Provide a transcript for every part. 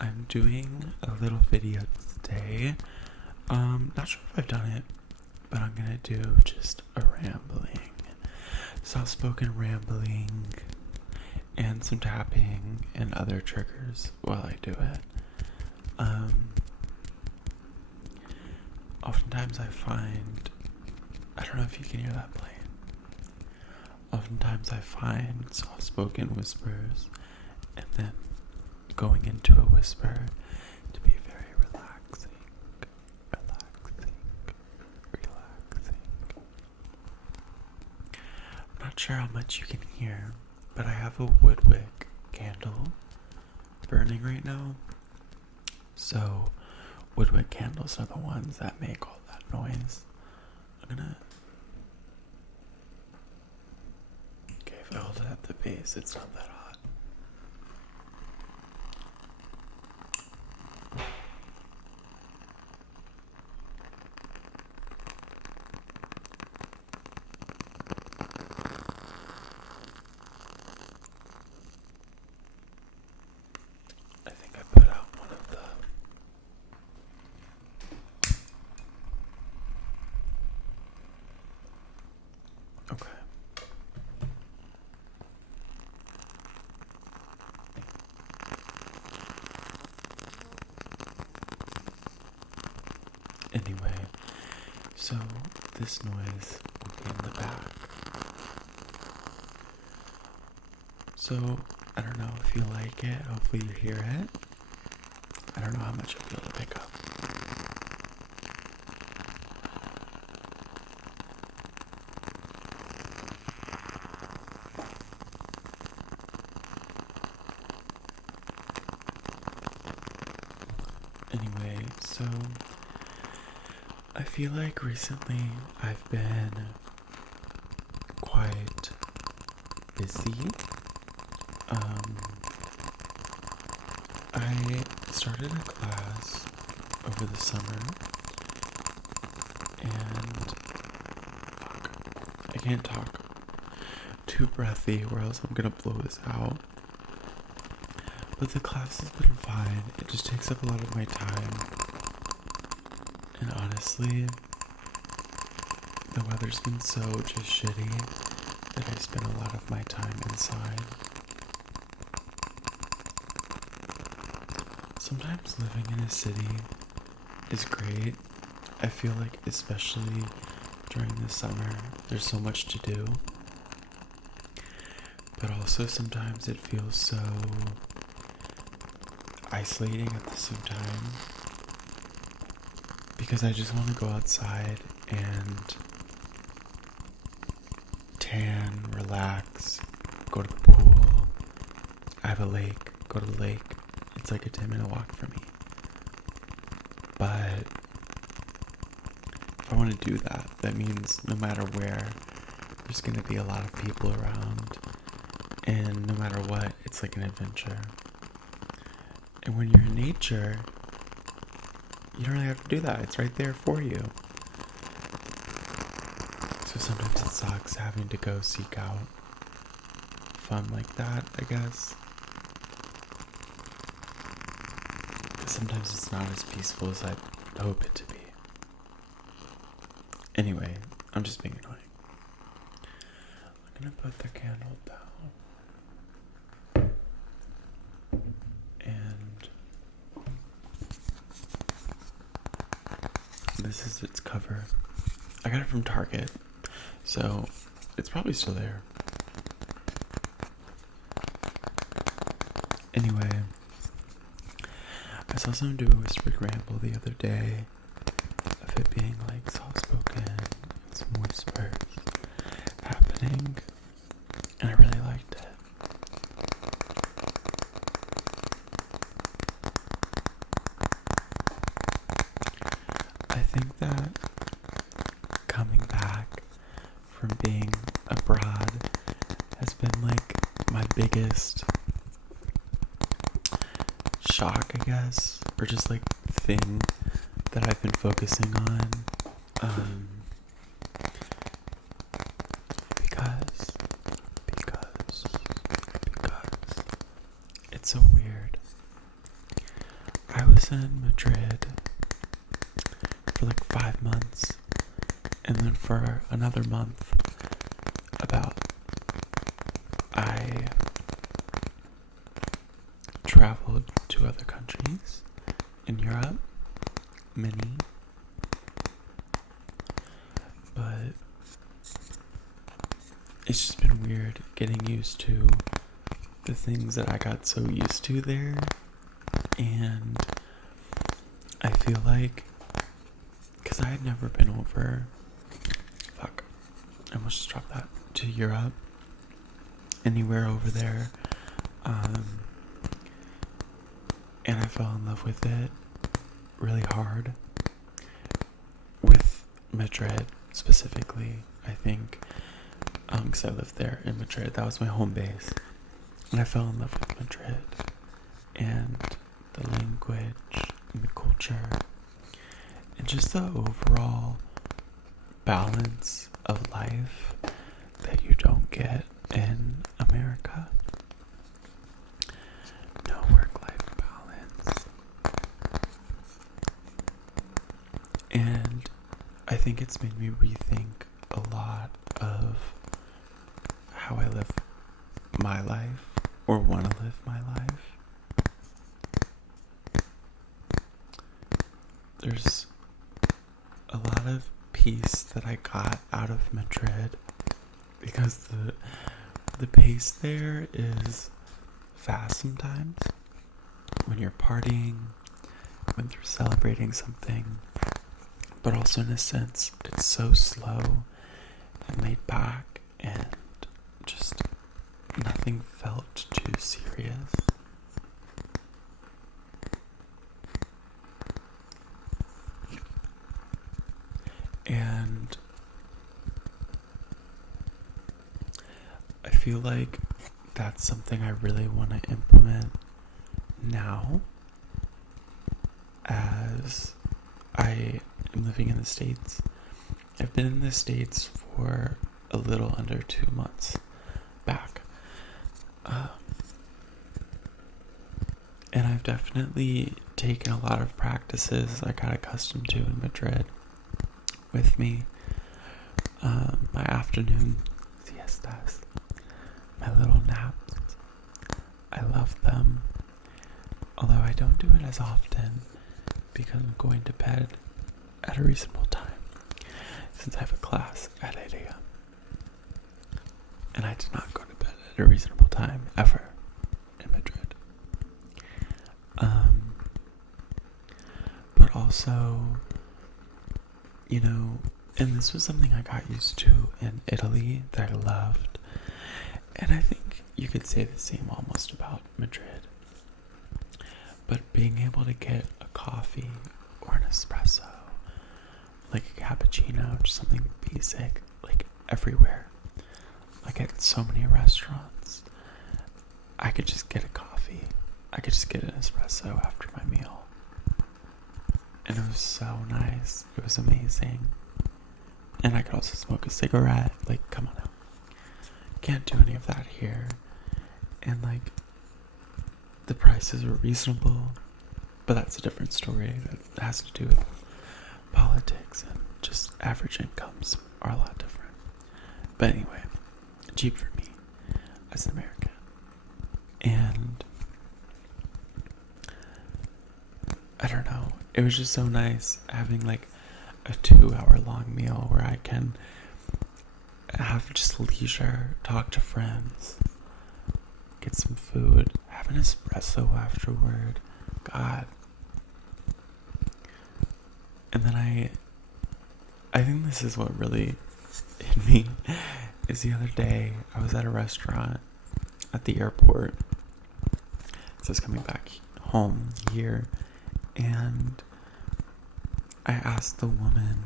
I'm doing a little video today. Not sure if I've done it, but I'm gonna do just a rambling, soft-spoken rambling, and some tapping and other triggers while I do it. Oftentimes I find, I don't know if you can hear that playing. Oftentimes I find soft-spoken whispers and then going into a whisper to be very relaxing. I'm not sure how much you can hear, but I have a wood wick candle burning right now. So wood wick candles are the ones that make all that noise. Okay, if I hold it at the base, it's not that hot. I think I put out one of the... Okay. Anyway, so this noise will be in the back. So, I don't know if you like it, hopefully you hear it. I don't know how much you'll be able to pick up. Anyway, so I feel like recently I've been quite busy. I started a class over the summer and I can't talk too breathy or else I'm gonna blow this out. But the class has been fine. It just takes up a lot of my time. And honestly, the weather's been so just shitty that I spend a lot of my time inside. Sometimes living in a city is great. I feel like especially during the summer, there's so much to do. But also sometimes it feels so isolating at the same time. Because I just want to go outside and tan, relax, go to the pool. I have a lake, go to the lake. It's like a 10-minute walk for me. But if I want to do that, that means no matter where, there's going to be a lot of people around. And no matter what, it's like an adventure. And when you're in nature, you don't really have to do that. It's right there for you. So sometimes it sucks having to go seek out fun like that, I guess. Because sometimes it's not as peaceful as I'd hope it to be. Anyway, I'm just being annoying. I'm gonna put the candle down. And this is its cover. I got it from Target, so it's probably still there. Anyway, I saw someone do a whispered ramble the other day of it being like soft-spoken and some whispers happening, and I really liked it. I think that coming back from being abroad has been like my biggest shock, I guess, or just like thing that I've been focusing on. Because it's so weird. was in Madrid for like 5 months, and then for another month I traveled to other countries in Europe, many, but it's just been weird getting used to the things that I got so used to there. And I feel like, because I had never been over, I almost just dropped that, to Europe, anywhere over there, and I fell in love with it really hard, with Madrid specifically, I think, because I lived there in Madrid. That was my home base, and I fell in love with Madrid and the language and the culture and just the overall balance of life that you don't get in America. No work-life balance. And I think it's made me rethink a lot of how I live my life, or want to live my life. There's a lot of peace that I got out of Madrid, because the pace there is fast sometimes when you're partying, when you're celebrating something, but also in a sense it's so slow and laid back, and just nothing felt too serious. And I feel like that's something I really want to implement now, as I am living in the States. I've been in the States for a little under 2 months back. And I've definitely taken a lot of practices I got accustomed to in Madrid with me. My afternoon siestas, my little naps, I love them. Although I don't do it as often, because I'm going to bed at a reasonable time, since I have a class at 8 a.m. And I did not go to bed at a reasonable time ever in Madrid. But also, and this was something I got used to in Italy that I loved, and I think you could say the same almost about Madrid. But being able to get a coffee or an espresso, like a cappuccino, just something basic, like everywhere. Like at so many restaurants, I could just get a coffee. I could just get an espresso after my meal. And it was so nice. It was amazing. And I could also smoke a cigarette. Like, come on now. Can't do any of that here. And like, the prices were reasonable, but that's a different story. That has to do with politics, and just average incomes are a lot different. But anyway, cheap for me as an American. And I don't know, it was just so nice having like a 2-hour-long meal where I can have just leisure, talk to friends, get some food, have an espresso afterward. God. And then I think this is what really hit me, is the other day I was at a restaurant at the airport. So I was coming back home here, and I asked the woman,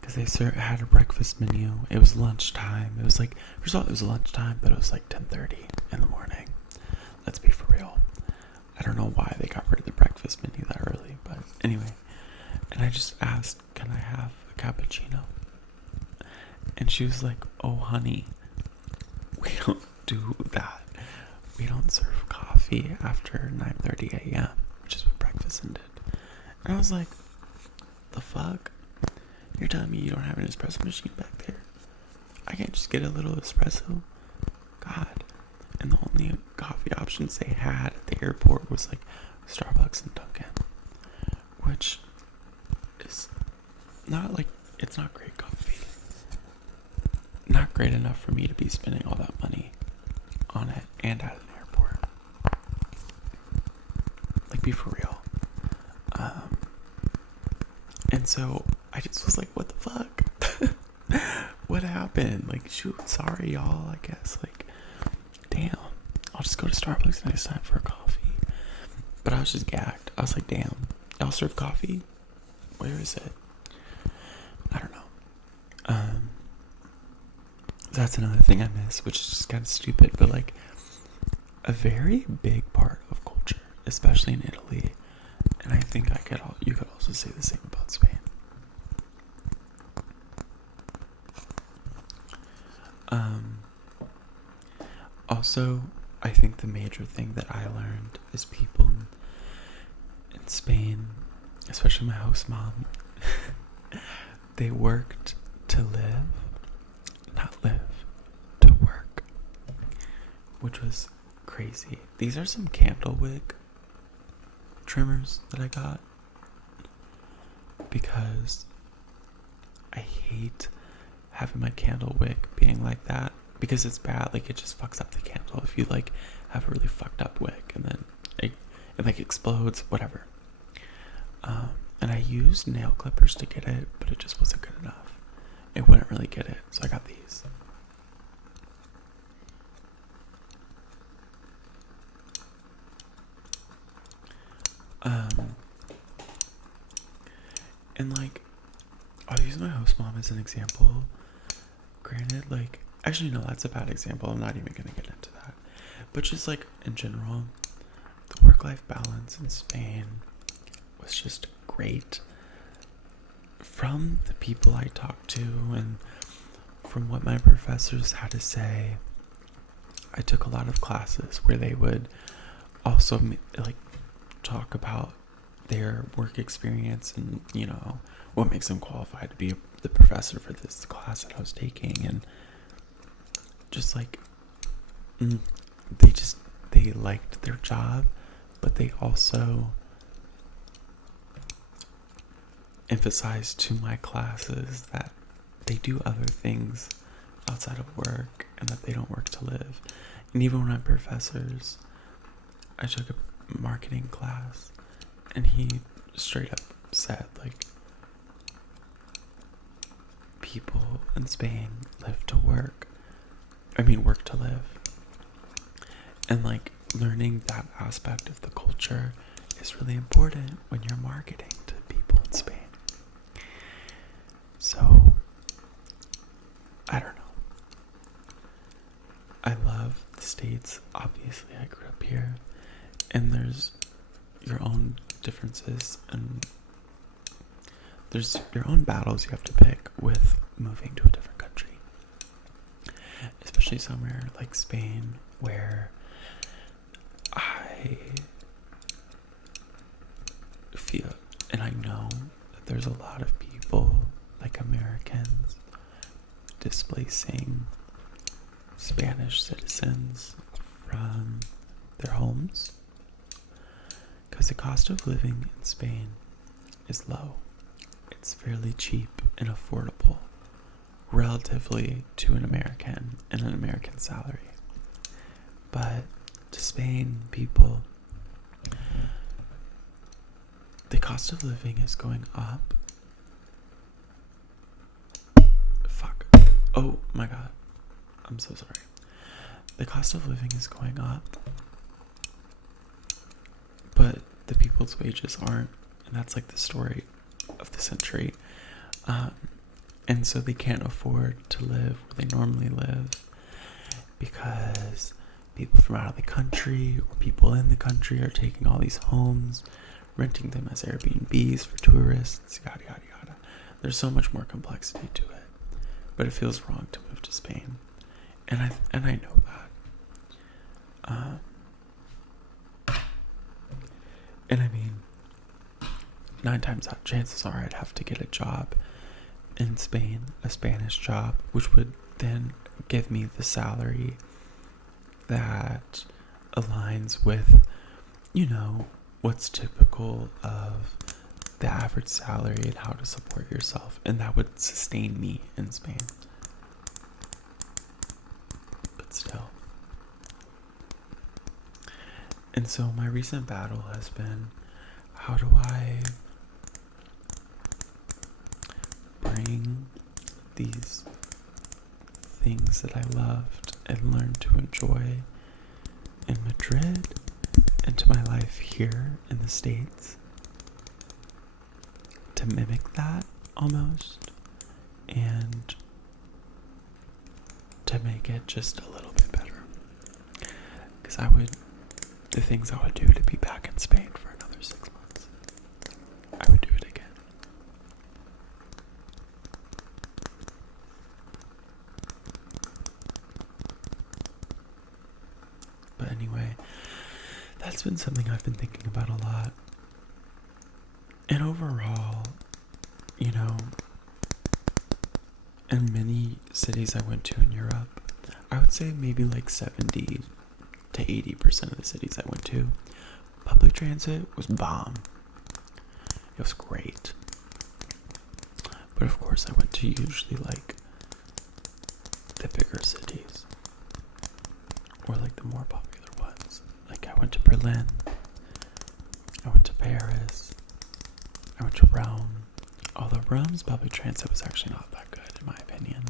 because they had a breakfast menu. It was lunchtime. It was like, first of all, it was lunchtime, but it was like 10:30 in the morning. Let's be for real. I don't know why they got rid of the breakfast menu that early, but anyway. And I just asked, can I have a cappuccino? And she was like, oh honey, we don't do that. We don't serve coffee after 9:30 a.m., which is when breakfast listened it. And I was like, the fuck? You're telling me you don't have an espresso machine back there? I can't just get a little espresso? God. And the only coffee options they had at the airport was like Starbucks and Dunkin', which is not like, it's not great coffee. Not great enough for me to be spending all that money on it and at an airport. Like, be for real. And so I just was like, what the fuck? What happened? Like, shoot, sorry y'all, I guess. Like, damn, I'll just go to Starbucks next time for a coffee. But I was just gagged. I was like, damn, y'all serve coffee? Where is it? I don't know. That's another thing I miss, which is just kind of stupid, but like a very big part of culture, especially in Italy, and I think you could also say the same about Spain. Also, I think the major thing that I learned is people in Spain, especially my host mom, they worked to live, not live to work, which was crazy. These are some candle wick trimmers that I got because I hate having my candle wick being like that, because it's bad. Like, it just fucks up the candle if you like have a really fucked up wick and then it like explodes, whatever. And I used nail clippers to get it, but it just wasn't good enough. It wouldn't really get it, so I got these. And like, I'll use my host mom as an example. Granted, like, actually no, that's a bad example. I'm not even gonna get into that. But just like in general, the work-life balance in Spain was just great. From the people I talked to and from what my professors had to say, I took a lot of classes where they would also like talk about their work experience and, you know, what makes them qualified to be the professor for this class that I was taking. And just like, they liked their job, but they also emphasized to my classes that they do other things outside of work and that they don't work to live. And even when I'm professors, I took a marketing class and he straight up said, like, people in Spain work to live. And like, learning that aspect of the culture is really important when you're marketing to people in Spain. So, I don't know. I love the States. Obviously, I grew up here. And there's your own differences and there's your own battles you have to pick with moving to a different country. Especially somewhere like Spain, where I feel, and I know that there's a lot of people, like Americans, displacing Spanish citizens from their homes, because the cost of living in Spain is low. It's fairly cheap and affordable, relatively to an American and an American salary. But to Spain people, the cost of living is going up. Fuck. Oh my god. I'm so sorry. The cost of living is going up, but the people's wages aren't. And that's like the story of the century. And so they can't afford to live where they normally live because people from out of the country or people in the country are taking all these homes, renting them as Airbnbs for tourists, yada yada yada. There's so much more complexity to it, but it feels wrong to move to Spain, and I know that. And I mean, 9 times out, chances are I'd have to get a job in Spain, a Spanish job, which would then give me the salary that aligns with, what's typical of the average salary and how to support yourself, and that would sustain me in Spain. But still. And so my recent battle has been, how do I bring these things that I loved and learned to enjoy in Madrid into my life here in the States, to mimic that almost, and to make it just a little bit better. Because the things I would do to be back in Spain for another 6 months, I would do it again. But anyway, that's been something I've been thinking about a lot. And overall, in many cities I went to in Europe, I would say maybe like 70 to 80% of the cities I went to, public transit was bomb. It was great. But of course I went to usually like the bigger cities, or like the more popular ones. Like I went to Berlin, I went to Paris, I went to Rome. Although Rome's public transit was actually not that good in my opinion.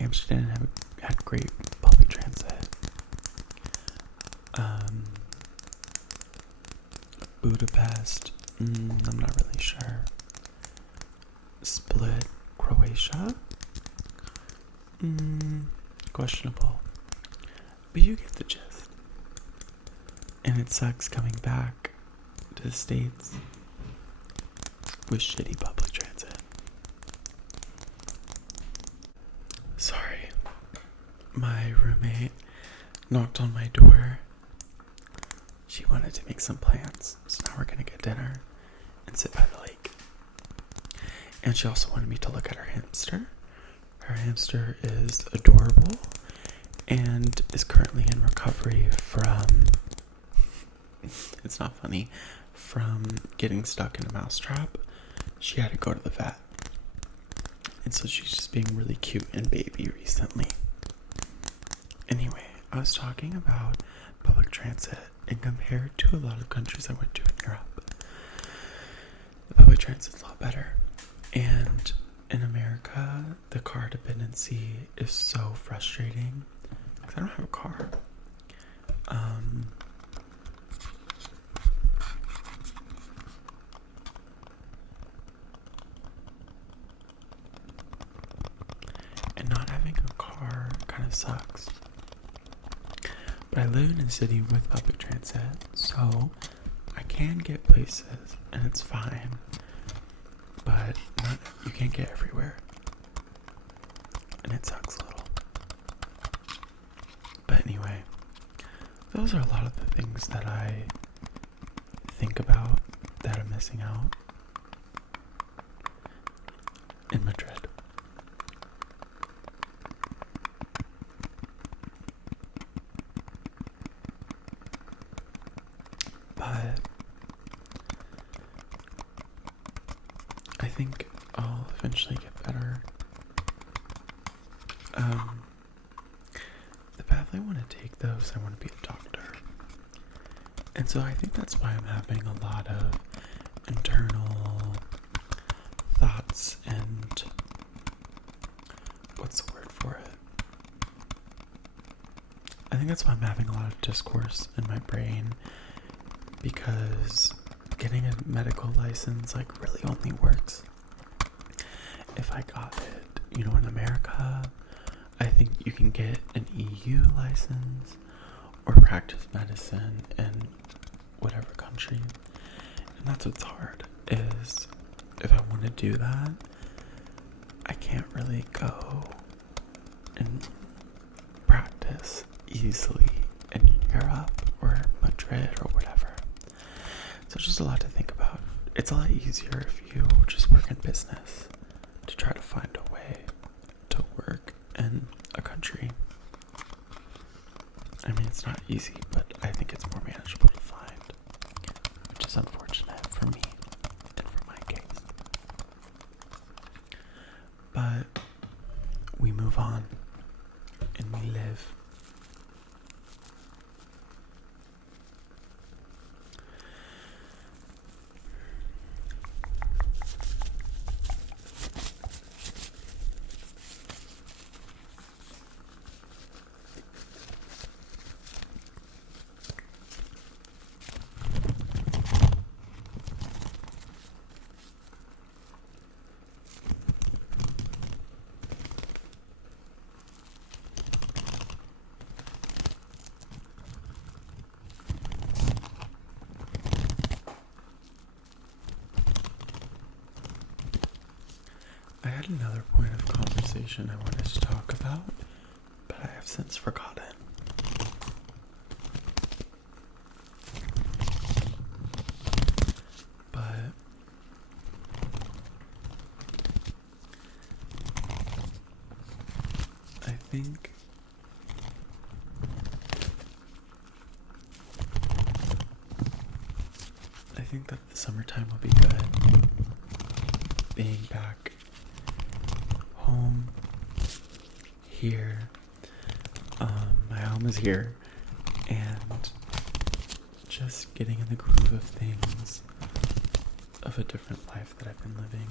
Amsterdam had great public transit. Budapest, I'm not really sure. Split, Croatia, questionable. But you get the gist. And it sucks coming back to the States with shitty public transit. Sorry. My roommate knocked on my door. She wanted to make some plans, so now we're gonna get dinner and sit by the lake. And she also wanted me to look at her hamster. Her hamster is adorable and is currently in recovery from, it's not funny, from getting stuck in a mousetrap. She had to go to the vet. And so she's just being really cute and baby recently. Anyway, I was talking about public transit, and compared to a lot of countries I went to in Europe, the public transit's a lot better. And in America, the car dependency is so frustrating because I don't have a car. And not having a car kind of sucks. But I live in a city with public transit, so I can get places, and it's fine. But you can't get everywhere. And it sucks a little. But anyway, those are a lot of the things that I think about that I'm missing out in Madrid. But I think I'll eventually get better. The path I want to take though is I want to be a doctor. And so I think that's why I'm having a lot of internal thoughts and what's the word for it? I think that's why I'm having a lot of discourse in my brain, because getting a medical license really only works if I got it. In America, I think you can get an EU license or practice medicine in whatever country. And that's what's hard, is if I want to do that, I can't really go and practice easily in Europe or Madrid or whatever. there's just a lot to think about. It's a lot easier if you just work in business to try to find a way to work in a country. I mean, it's not easy, but I think it's more manageable to find, which is unfortunate for me and for my case. But we move on and we live. I had another point of conversation I wanted to talk about, but I have since forgotten. But I think that the summertime will be good. Being back home here, my home is here, and just getting in the groove of things, of a different life that I've been living.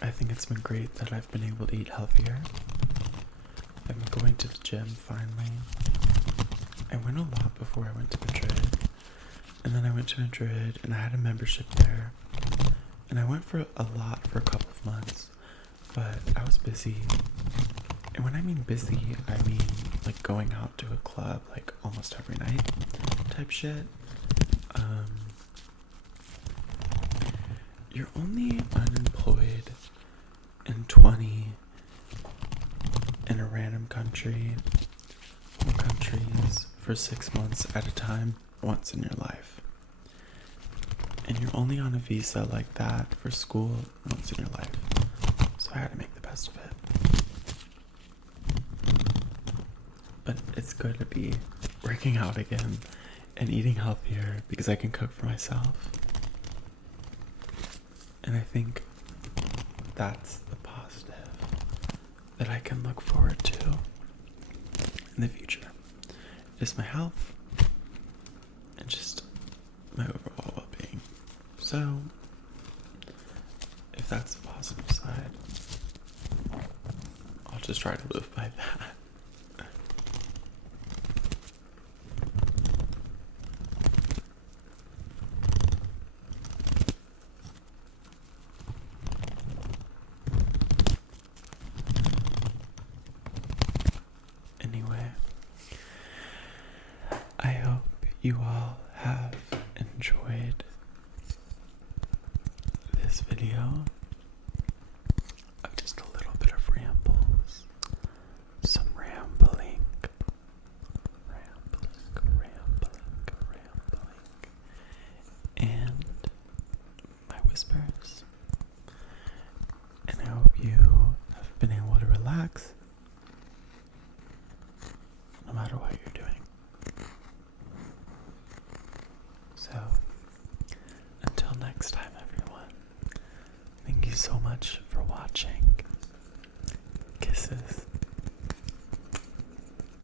I think it's been great that I've been able to eat healthier. I've been going to the gym finally. I went a lot before I went to Madrid. And then I went to Madrid and I had a membership there. And I went for a lot for a couple of months. But I was busy. And when I mean busy, I mean like going out to a club like almost every night type shit. You're only unemployed in 20 in a random country or countries for 6 months at a time once in your life. And you're only on a visa like that for school once in your life. So I had to make the best of it. But it's good to be working out again and eating healthier because I can cook for myself. And I think that's the positive that I can look forward to in the future. Is my health and just my overall well-being. So, if that's the positive side, I'll just try to live by that. Anyway, I hope you all have enjoyed this video of just a little bit of rambles, some rambling, and my whispers. And I hope you have been able to relax no matter what you're doing. So, until next time, everyone, thank you so much for watching. Kisses.